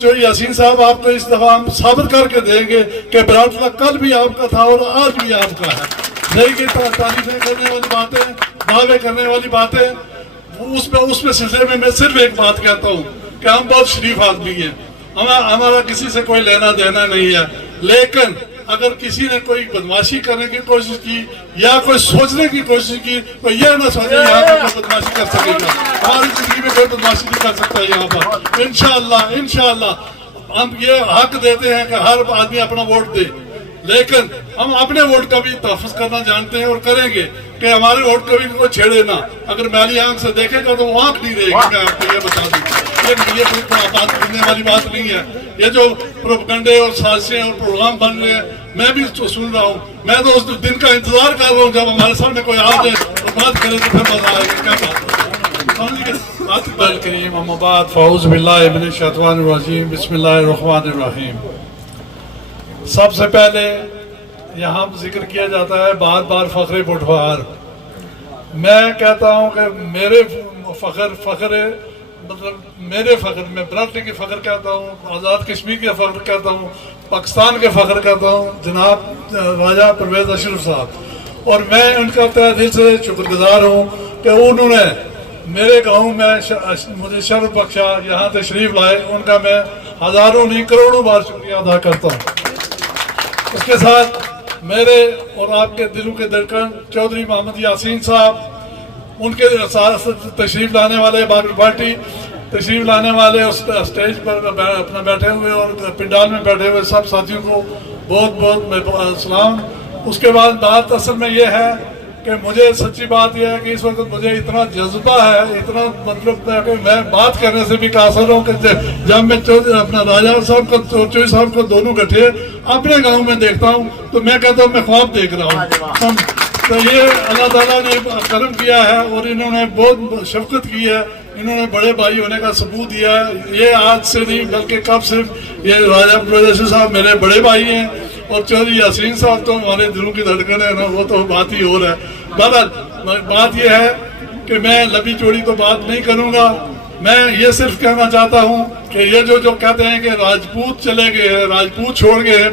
جو यासीन साहब आपको इस दफा हम साबित करके देंगे कि बराटला कल भी आपका था और आज भी आपका है। नहीं कि तारीफें करने वाली बातें, दावे करने वाली बातें, उसमें सिलसिले में मैं सिर्फ एक बात कहता हूँ कि हम बहुत शरीफ आदमी हैं, हमारा किसी से कोई लेना देना नहीं है। लेकिन अगर किसी ने कोई बदमाशी करने की कोशिश की या कोई सोचने की कोशिश की तो ये ना सोचे यहाँ पर कोई बदमाशी कर सकेगा। हमारी जिंदगी में कोई बदमाशी नहीं कर सकता यहाँ पर। इंशाअल्लाह हम ये हक देते हैं कि हर आदमी अपना वोट दे, लेकिन हम अपने वोट का भी तहफ़्फ़ुज़ करना जानते हैं और करेंगे कि हमारे वोट को भी कोई छेड़े ना। अगर मैली आंख से देखेगा तो वो आंख नहीं रहेगी, मैं आपको ये बता दूँ। ये कोई बात करने वाली बात नहीं है। ये जो प्रोपगंडे और साजिशें और प्रोग्राम बन रहे हैं मैं भी तो सुन रहा हूँ। मैं तो उस दिन का इंतजार कर रहा हूँ जब हमारे सामने कोई आ जाए तो बात करे तो फिर मजा आएगा। क्या बात करीम अम्माबाद फ़ाऊज़ बिल्लाहि मिनश शैतानिर रजीम बिस्मिल्लाहिर रहमानिर रहीम। सबसे पहले यहाँ जिक्र किया जाता है बार बार फ़ख्र बुटवार। मैं कहता हूँ कि मेरे फ़ख्र मतलब मेरे फ़ख्र, मैं बराटरी के फ़ख्र कहता हूँ, आज़ाद कश्मीर के फ़ख्र कहता हूँ, पाकिस्तान के फ़ख्र कहता हूँ जनाब राजा परवेज़ अशरफ साहब। और मैं उनका तहे दिल से शुक्रगुजार हूँ कि उन्होंने मेरे गांव में मुझे शरफ बख्शा, यहाँ तशरीफ़ लाए। उनका मैं हज़ारों नहीं करोड़ों बार शुक्रिया अदा करता हूँ। उसके साथ मेरे और आपके दिलों के धड़कन चौधरी मोहम्मद यासीन साहब, उनके तशरीफ़ लाने वाले बाकी पार्टी तशरीफ़ लाने वाले उस स्टेज पर अपना बैठे हुए और पंडाल में बैठे हुए सब साथियों को बहुत बहुत सलाम। उसके बाद बात असल में ये है कि मुझे सच्ची बात यह है कि इस वक्त मुझे इतना जज्बा है, इतना मतलब कि मैं बात करने से भी कासर हूँ कि जब मैं अपना राजा साहब को चौधरी साहब को दोनों इकट्ठे अपने गाँव में देखता हूँ तो मैं कहता हूँ मैं ख्वाब देख रहा हूँ। तो ये अल्लाह ताला ने करम किया है और इन्होंने बहुत शफकत की है, इन्होंने बड़े भाई होने का सबूत दिया है। ये आज से नहीं बल्कि कब से ये राजा परवेज़ साहब मेरे बड़े भाई हैं और चौधरी यासीन साहब तो हमारे दिलों की धड़कन है ना, वो तो बात ही और है। बहरहाल बात ये है कि मैं लंबी चौड़ी तो बात नहीं करूँगा। मैं ये सिर्फ कहना चाहता हूँ कि ये जो कहते हैं कि राजपूत चले गए हैं, राजपूत छोड़ गए हैं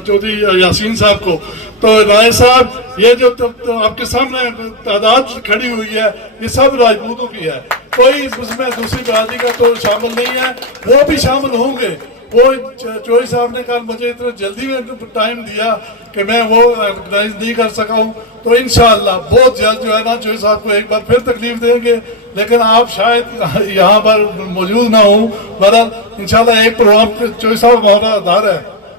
चौधरी यासीन साहब को, तो राय साहब ये जो तो आपके सामने तादाद खड़ी हुई है ये सब राजपूतों की है, कोई उसमें दूसरी बिरादरी का तो शामिल नहीं है। वो भी शामिल होंगे। वो चौधरी साहब ने कहा मुझे इतना जल्दी में टाइम दिया कि मैं वो ऑर्गेनाइज नहीं कर सका हूँ, तो इंशाअल्लाह बहुत जल्द जो है ना चौधरी साहब को एक बार फिर तकलीफ देंगे, लेकिन आप शायद यहाँ पर मौजूद ना हो। बहरहाल इंशाअल्लाह एक प्रोग्राम चौधरी साहब हमारा आधार है,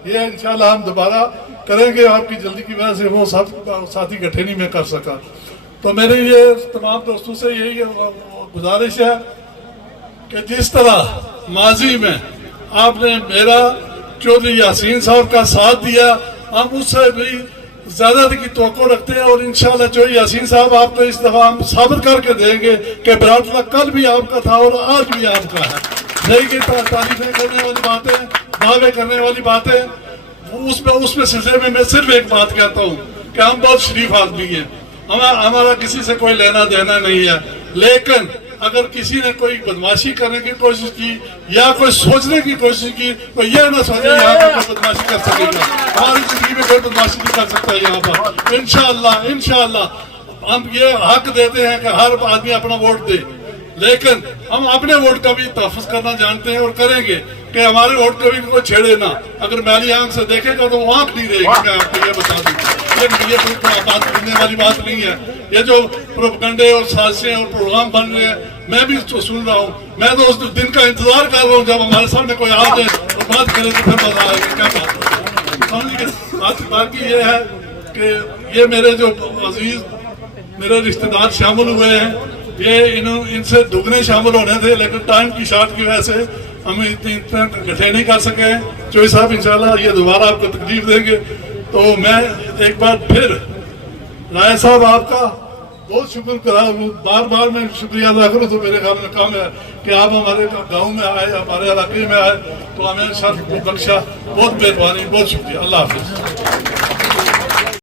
ये इंशाअल्लाह हम दोबारा करेंगे। आपकी जल्दी की वजह से वो सब साथी इकट्ठे नहीं मैं कर सका। तो मेरी ये तमाम दोस्तों से यही गुजारिश है कि जिस तरह माजी में आपने मेरा चौधरी यासीन साहब का साथ दिया, हम उससे भी ज्यादा की तवक्को रखते हैं और इंशाअल्लाह चौधरी यासीन साहब आपको इस दफा हम साबित करके देंगे कि बराटला कल भी आपका था और आज भी आपका है। नहीं कि तारीफें करने वाली बातें, दावे करने वाली बातें, उसमें सिलसिले में मैं सिर्फ एक बात कहता हूँ कि हम बहुत शरीफ आदमी हैं, हमारा किसी से कोई लेना देना नहीं है। लेकिन अगर किसी ने कोई बदमाशी करने की कोशिश की या कोई सोचने की कोशिश की तो ये ना सोचे यहाँ पर कोई बदमाशी कर सकेगा। हमारी जिंदगी में कोई बदमाशी नहीं कर सकता यहाँ पर। इंशाअल्लाह हम ये हक देते हैं कि हर आदमी अपना वोट दे, लेकिन हम अपने वोट का भी तहफ़्फ़ुज़ करना जानते हैं और करेंगे कि हमारे वोट को भी कोई छेड़े ना। अगर मैली आंख से देखेगा तो वो आंख नहीं रहेगी, मैं आपको ये बता दूँ। ये कोई बात करने वाली बात नहीं है। ये जो प्रोपगंडे और साजिशें और प्रोग्राम बन रहे हैं मैं भी तो सुन रहा हूँ। मैं तो उस दिन का इंतजार कर रहा हूँ जब हमारे सामने कोई आ जाए तो बात करे तो फिर मजा आएगा। क्या बात बाकी ये है कि ये मेरे जो अजीज मेरे रिश्तेदार शामिल हुए हैं, ये इनसे दुगने शामिल होने थे, लेकिन टाइम की शॉर्ट की वजह से हम इतने इकट्ठे नहीं कर सके हैं। चौधरी साहब इंशाल्लाह ये दोबारा आपको तकलीफ देंगे। तो मैं एक बार फिर राय साहब आपका बहुत शुक्र करा, बार बार मैं शुक्रिया अदा करूँ तो मेरे ख्याल में काम है कि आप हमारे गांव में आए, हमारे इलाके में आए तो हमें शर्फ को बख्शा। बहुत मेहरबानी, बहुत शुक्रिया। अल्लाह हाफिज़।